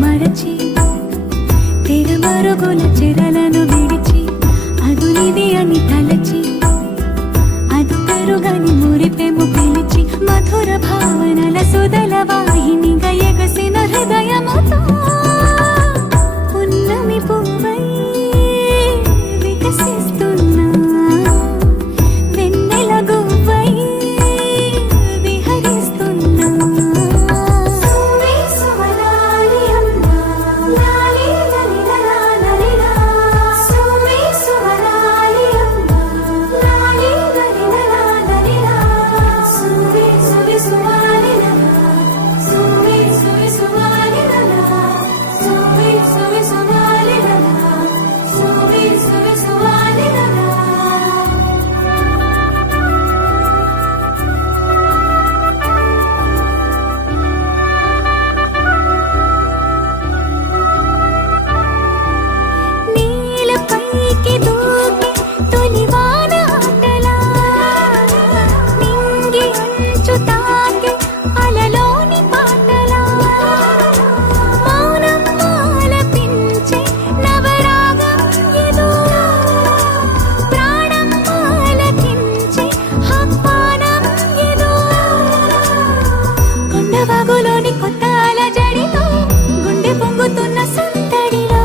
మరచి తెరమరుగుల చెరలను విడిచి అదునిది అని తలచి అదు పెరుగని మురిపెము పిలిచి మధుర భావనల సుదల వాహినిగా ఎగసిన హృదయముతో పున్నమి పువ్వై వికసిస్తున్నా వెన్నెల గువ్వై విహరిస్తున్నా సువి సువనాలి అమ్మా లాలి లలిలా లలిలా సువి సువనాలి అమ్మా లాలి లలిలా లలిలా సువి సువి సువాలి లలా సువి సువి సువాలి లలా సువి సువి సువాలి లలా సువి సువి సువాలి లలా నీలపైకి దూకి తొలివాన ఆటలా నింగి అంచు తాకి అలలోని పాటలా మౌనం ఆలపించే నవరాగం ఏదో ప్రాణం ఆలకించే ఆహ్వానం ఏదో కొండవాగులోని కొత్త అలజడితో గుండె పొంగుతున్న సందడిలో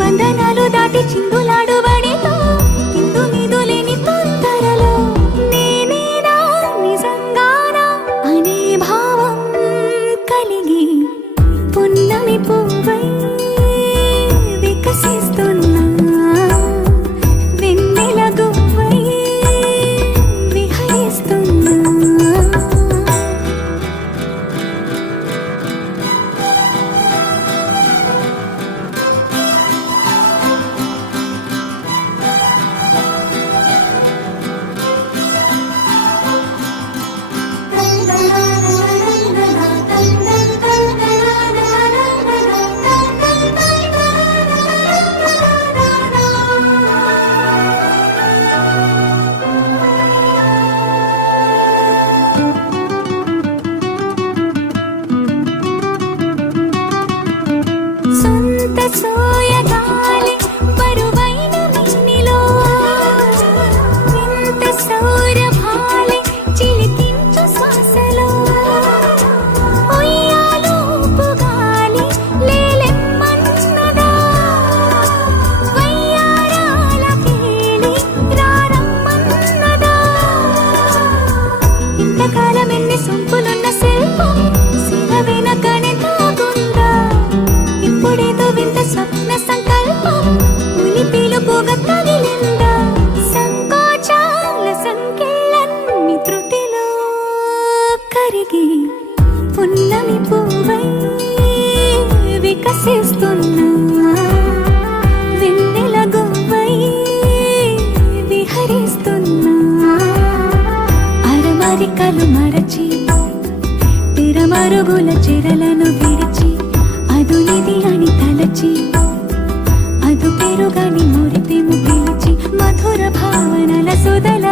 బంధనాలు దాటి చిందులాడు బడిలో ఇందు మీదు లేని తొందరలో నేనేనా నిజంగానా అనే భావం కలిగి పున్నమి పువ్వై వికసిస్తున్నా వెన్నెల గువ్వై విహరిస్తున్నా సొంత సోయగాలి బరువైన వెన్నెలో వింత సౌరభాలి చిలికించు శ్వాసలో ఉయ్యాలూపు గాలి లేలెమ్మన్నదా వయ్యారాల కేళి రారమ్మన్నదా ఇంతకాలం ఎన్ని సొంపులున్న శిల్పం శిల వెనకనే తాగుందా ఇప్పుడేదో వింత స్వప్న సంకల్పం ఉలి పిలుపుగా తగిలిందా సంకోచాల సంఖ్యలన్నీ త్రుటిలో కరిగి పున్నమి పువ్వై వికసిస్తున్నా వెన్నెల గువ్వై విహరిస్తున్నా అరమరికలు మరచి తెరమరుగుల చెరలను విడిచి అదునిది అని తలచి అదు పెరుగని మురిపెము పిలిచి మధుర భావనల సుదల